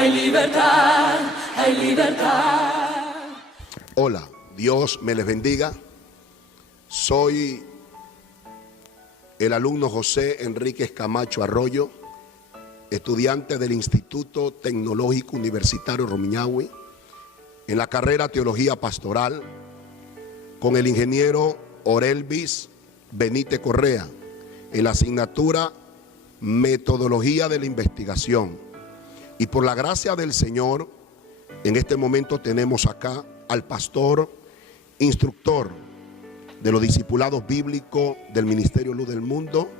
hay libertad, hay libertad. Hola, Dios me les bendiga. Soy el alumno José Enríquez Camacho Arroyo, estudiante del Instituto Tecnológico Universitario Rumiñahui, en la carrera Teología Pastoral, con el ingeniero Orelvis Benítez Correa, en la asignatura Metodología de la Investigación. Y por la gracia del Señor, en este momento tenemos acá al pastor instructor de los discipulados bíblicos del Ministerio Luz del Mundo,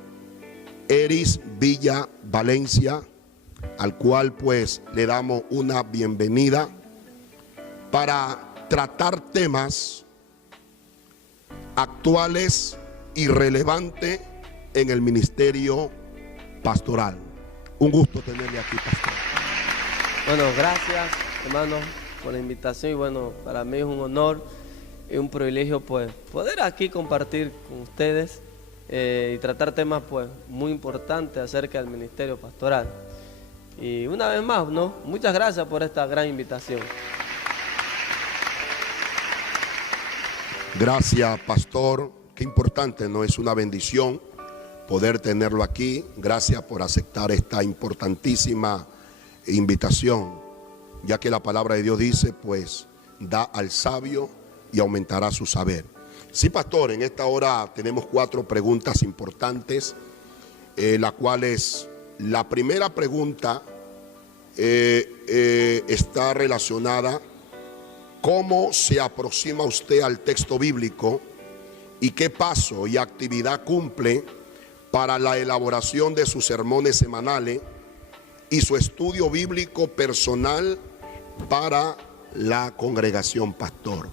Eris Villa Valencia, al cual pues le damos una bienvenida para tratar temas actuales y relevantes en el ministerio pastoral. Un gusto tenerle aquí, pastor. Bueno, gracias, hermano, por la invitación. Y bueno, para mí es un honor y un privilegio pues poder aquí compartir con ustedes y tratar temas pues muy importantes acerca del ministerio pastoral. Y una vez más, ¿no? Muchas gracias por esta gran invitación. Gracias, pastor. Qué importante, ¿no? Es una bendición poder tenerlo aquí. Gracias por aceptar esta importantísima invitación, ya que la palabra de Dios dice, pues, da al sabio y aumentará su saber. Sí, pastor, en esta hora tenemos 4 preguntas importantes, las cuales, la primera pregunta está relacionada: ¿cómo se aproxima usted al texto bíblico y qué paso y actividad cumple para la elaboración de sus sermones semanales y su estudio bíblico personal para la congregación, pastor?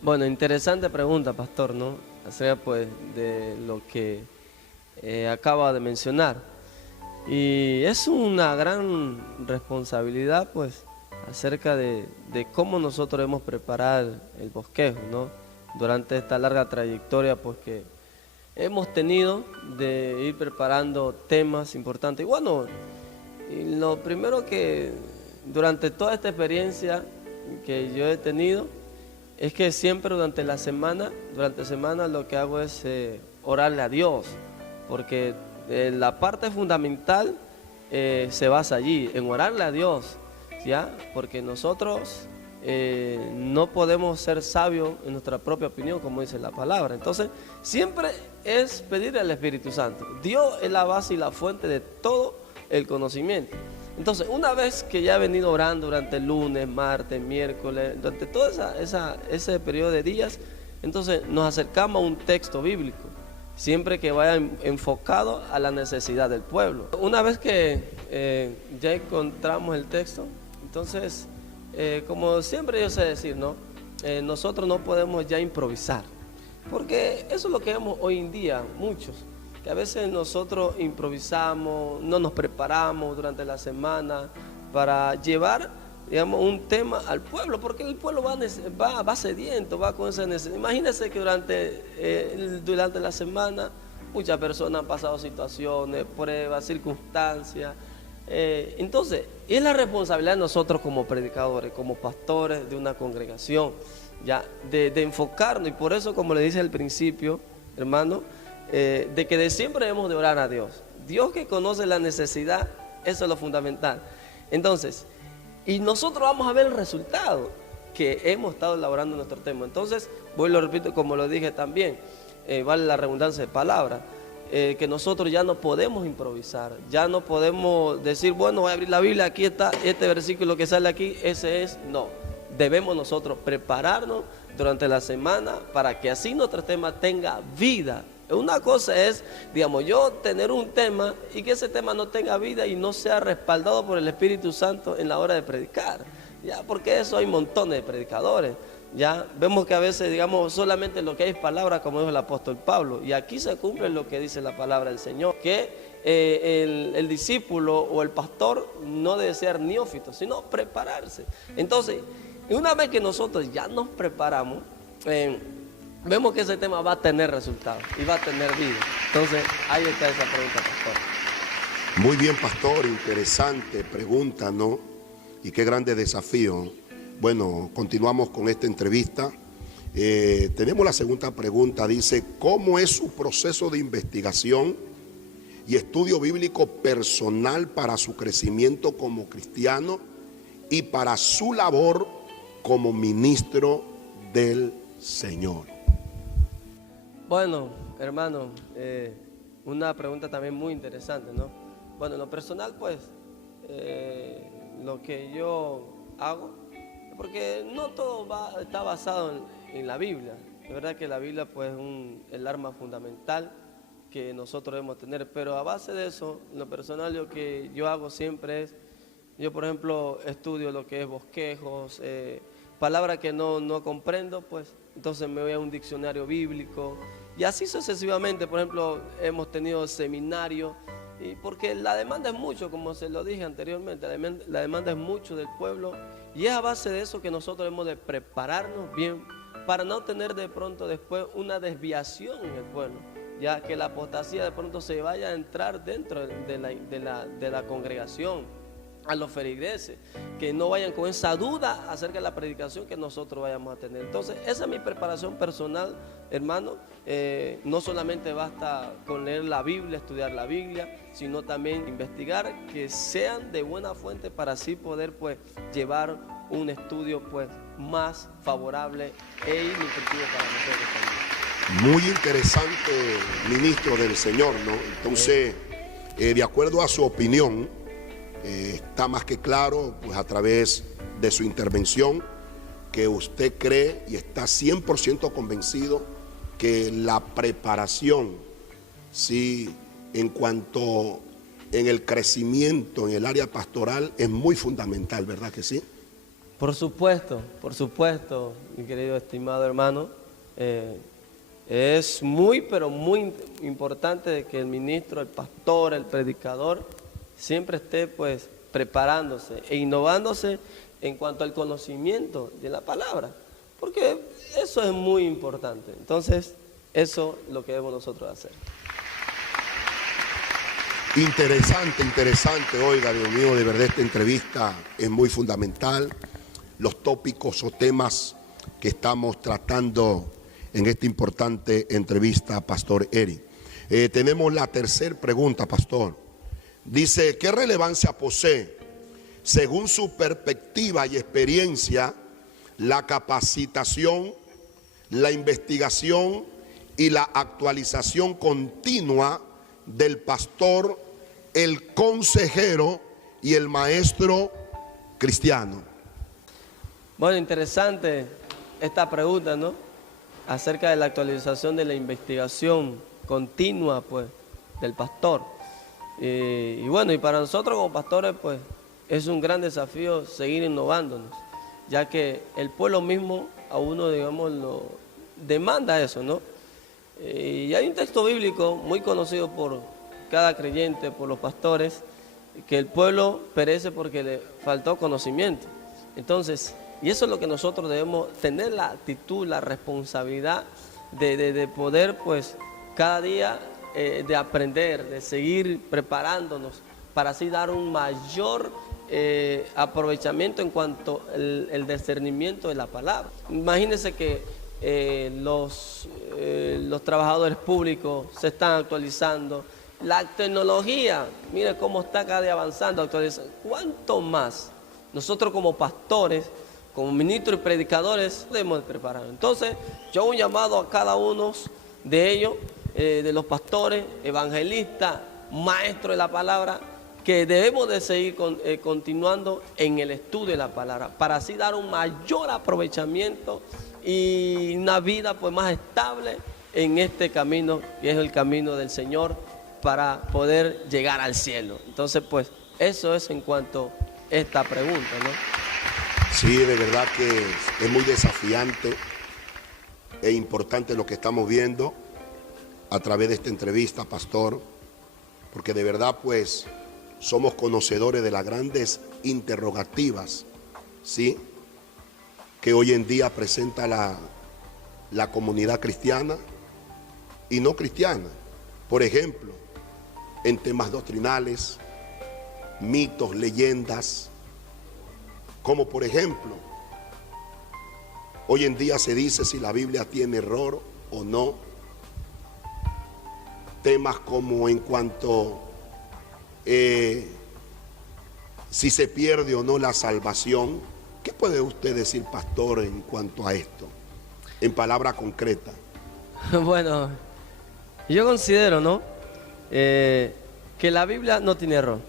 Bueno, interesante pregunta, pastor, ¿no? Acerca pues de lo que acaba de mencionar. Y es una gran responsabilidad pues acerca de cómo nosotros hemos preparado el bosquejo, ¿no? Durante esta larga trayectoria pues que hemos tenido de ir preparando temas importantes. Y bueno, y lo primero que durante toda esta experiencia que yo he tenido es que siempre durante semana lo que hago es orarle a Dios, porque la parte fundamental se basa allí, en orarle a Dios, ¿ya? Porque nosotros no podemos ser sabios en nuestra propia opinión, como dice la palabra. Entonces, siempre es pedirle al Espíritu Santo. Dios es la base y la fuente de todo el conocimiento. Entonces, una vez que ya he venido orando durante el lunes, martes, miércoles, durante todo ese periodo de días, entonces nos acercamos a un texto bíblico, siempre que vaya enfocado a la necesidad del pueblo. Una vez que ya encontramos el texto, entonces, como siempre yo sé decir, ¿no? Nosotros no podemos ya improvisar, porque eso es lo que vemos hoy en día, muchos, que a veces nosotros improvisamos, no nos preparamos durante la semana para llevar, digamos, un tema al pueblo, porque el pueblo va sediento, va con esa necesidad. Imagínense que durante la semana muchas personas han pasado situaciones, pruebas, circunstancias. Entonces, es la responsabilidad de nosotros como predicadores, como pastores de una congregación, ya de enfocarnos. Y por eso, como le dice al principio, hermano, de que de siempre debemos de orar a Dios. Dios que conoce la necesidad, eso es lo fundamental. Entonces, y nosotros vamos a ver el resultado que hemos estado elaborando en nuestro tema. Entonces, voy y lo repito como lo dije también, vale la redundancia de palabras, que nosotros ya no podemos improvisar, ya no podemos decir, bueno, voy a abrir la Biblia, aquí está este versículo que sale aquí, ese es, no. Debemos nosotros prepararnos durante la semana para que así nuestro tema tenga vida. Una cosa es, digamos, yo tener un tema y que ese tema no tenga vida y no sea respaldado por el Espíritu Santo en la hora de predicar, ya, porque eso hay montones de predicadores. Ya vemos que a veces, digamos, solamente lo que hay es palabra, como dijo el apóstol Pablo, y aquí se cumple lo que dice la palabra del Señor, que el discípulo o el pastor no debe ser neófito, sino prepararse. Entonces, una vez que nosotros ya nos preparamos, vemos que ese tema va a tener resultados y va a tener vida. Entonces, ahí está esa pregunta, pastor. Muy bien, pastor, interesante pregunta, ¿no? Y qué grande desafío. Bueno, continuamos con esta entrevista. Tenemos la segunda pregunta, dice, ¿cómo es su proceso de investigación y estudio bíblico personal para su crecimiento como cristiano y para su labor como ministro del Señor? Bueno, hermano, una pregunta también muy interesante, ¿no? Bueno, en lo personal, pues, lo que yo hago, porque no todo está basado en la Biblia. Es verdad que la Biblia, pues, es el arma fundamental que nosotros debemos tener, pero a base de eso, en lo personal, lo que yo hago siempre es, yo, por ejemplo, estudio lo que es bosquejos, palabras que no comprendo, pues, entonces me voy a un diccionario bíblico, y así sucesivamente. Por ejemplo, hemos tenido seminarios, y porque la demanda es mucho, como se lo dije anteriormente, la demanda es mucho del pueblo, y es a base de eso que nosotros debemos de prepararnos bien para no tener de pronto después una desviación en el pueblo, ya que la apostasía de pronto se vaya a entrar dentro de la congregación, a los feligreses, que no vayan con esa duda acerca de la predicación que nosotros vayamos a tener. Entonces, esa es mi preparación personal, hermano. No solamente basta con leer la Biblia, estudiar la Biblia, sino también investigar, que sean de buena fuente para así poder, pues, llevar un estudio, pues, más favorable e nutritivo para nosotros también. Muy interesante, ministro del Señor, ¿no? Entonces, de acuerdo a su opinión, está más que claro, pues, a través de su intervención, que usted cree y está 100% convencido que la preparación, sí, en cuanto en el crecimiento en el área pastoral es muy fundamental, ¿verdad que sí? Por supuesto, mi querido estimado hermano. Es muy, pero muy importante que el ministro, el pastor, el predicador siempre esté, pues, preparándose e innovándose en cuanto al conocimiento de la palabra, porque eso es muy importante. Entonces, eso es lo que debemos nosotros hacer. Interesante, oiga, Dios mío, de verdad esta entrevista es muy fundamental. Los tópicos o temas que estamos tratando en esta importante entrevista, Pastor Eri. Tenemos la tercera pregunta, Pastor. Dice, ¿qué relevancia posee, según su perspectiva y experiencia, la capacitación, la investigación y la actualización continua del pastor, el consejero y el maestro cristiano? Bueno, interesante esta pregunta, ¿no? Acerca de la actualización de la investigación continua, pues, del pastor. Y bueno, y para nosotros como pastores, pues, es un gran desafío seguir innovándonos, ya que el pueblo mismo a uno, digamos, lo demanda eso, ¿no? Y hay un texto bíblico muy conocido por cada creyente, por los pastores, que el pueblo perece porque le faltó conocimiento. Entonces, y eso es lo que nosotros debemos tener, la actitud, la responsabilidad de poder, pues, cada día de aprender, de seguir preparándonos para así dar un mayor aprovechamiento en cuanto al discernimiento de la palabra. Imagínense que los trabajadores públicos se están actualizando, la tecnología, mire cómo está cada día avanzando, actualizando. ¿Cuánto más nosotros como pastores, como ministros y predicadores debemos de preparar? Entonces, yo hago un llamado a cada uno de ellos, de los pastores, evangelistas, maestros de la palabra, que debemos de seguir continuando en el estudio de la palabra, para así dar un mayor aprovechamiento y una vida, pues, más estable en este camino, que es el camino del Señor, para poder llegar al cielo. Entonces, pues, eso es en cuanto a esta pregunta, ¿no? Sí, de verdad que es muy desafiante e importante lo que estamos viendo a través de esta entrevista, pastor, porque de verdad, pues, somos conocedores de las grandes interrogativas, ¿sí?, que hoy en día presenta la comunidad cristiana y no cristiana. Por ejemplo, en temas doctrinales, mitos, leyendas, como por ejemplo, hoy en día se dice si la Biblia tiene error o no. Temas como en cuanto si se pierde o no la salvación. ¿Qué puede usted decir, pastor, en cuanto a esto? En palabra concreta. Bueno, yo considero, ¿no? Que la Biblia no tiene error.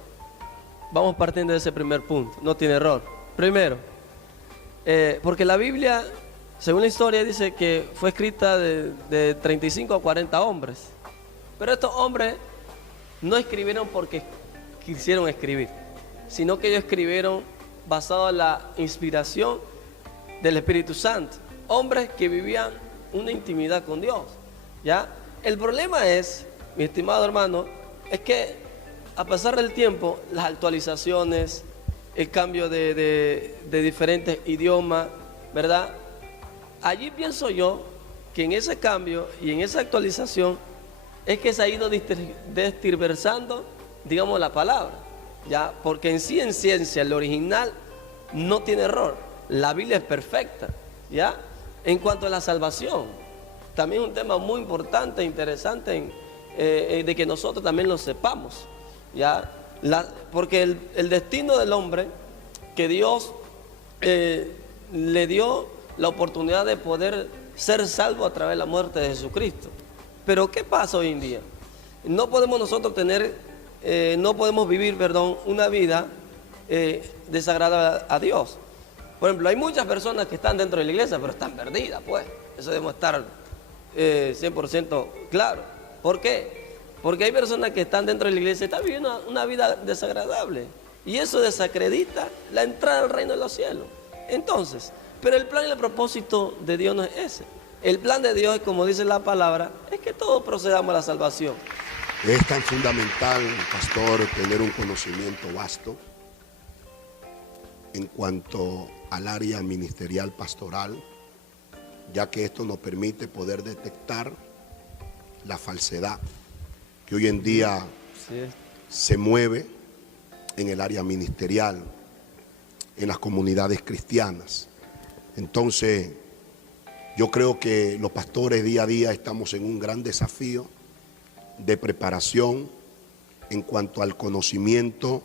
Vamos partiendo de ese primer punto. No tiene error. Primero, porque la Biblia, según la historia, dice que fue escrita de 35 a 40 hombres. Pero estos hombres no escribieron porque quisieron escribir, sino que ellos escribieron basado en la inspiración del Espíritu Santo. Hombres que vivían una intimidad con Dios, ¿ya? El problema es, mi estimado hermano, es que a pasar del tiempo, las actualizaciones, el cambio de diferentes idiomas, ¿verdad? Allí pienso yo que en ese cambio y en esa actualización es que se ha ido destirversando, digamos, la palabra, ¿ya? Porque en sí, en ciencia, el original no tiene error. La Biblia es perfecta, ¿ya? En cuanto a la salvación, también un tema muy importante e interesante de que nosotros también lo sepamos, ¿ya? Porque el destino del hombre, que Dios le dio la oportunidad de poder ser salvo a través de la muerte de Jesucristo. Pero ¿qué pasa hoy en día? No podemos nosotros no podemos vivir, una vida desagradable a Dios. Por ejemplo, hay muchas personas que están dentro de la iglesia, pero están perdidas, pues. Eso debemos estar 100% claro. ¿Por qué? Porque hay personas que están dentro de la iglesia y están viviendo una vida desagradable. Y eso desacredita la entrada al reino de los cielos. Entonces, pero el plan y el propósito de Dios no es ese. El plan de Dios, como dice la palabra, es que todos procedamos a la salvación. Es tan fundamental, pastor, tener un conocimiento vasto en cuanto al área ministerial pastoral, ya que esto nos permite poder detectar la falsedad que hoy en día se mueve en el área ministerial, en las comunidades cristianas. Entonces, yo creo que los pastores día a día estamos en un gran desafío de preparación en cuanto al conocimiento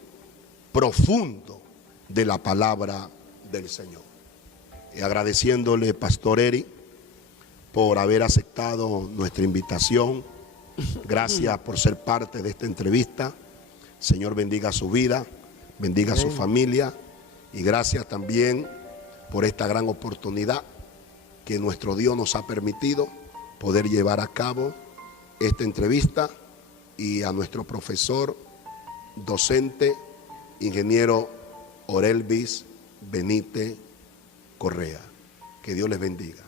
profundo de la palabra del Señor. Y agradeciéndole, pastor Eri, por haber aceptado nuestra invitación. Gracias por ser parte de esta entrevista. Señor, bendiga su vida, bendiga su familia, y gracias también por esta gran oportunidad que nuestro Dios nos ha permitido poder llevar a cabo esta entrevista, y a nuestro profesor, docente, ingeniero Orelvis Benítez Correa. Que Dios les bendiga.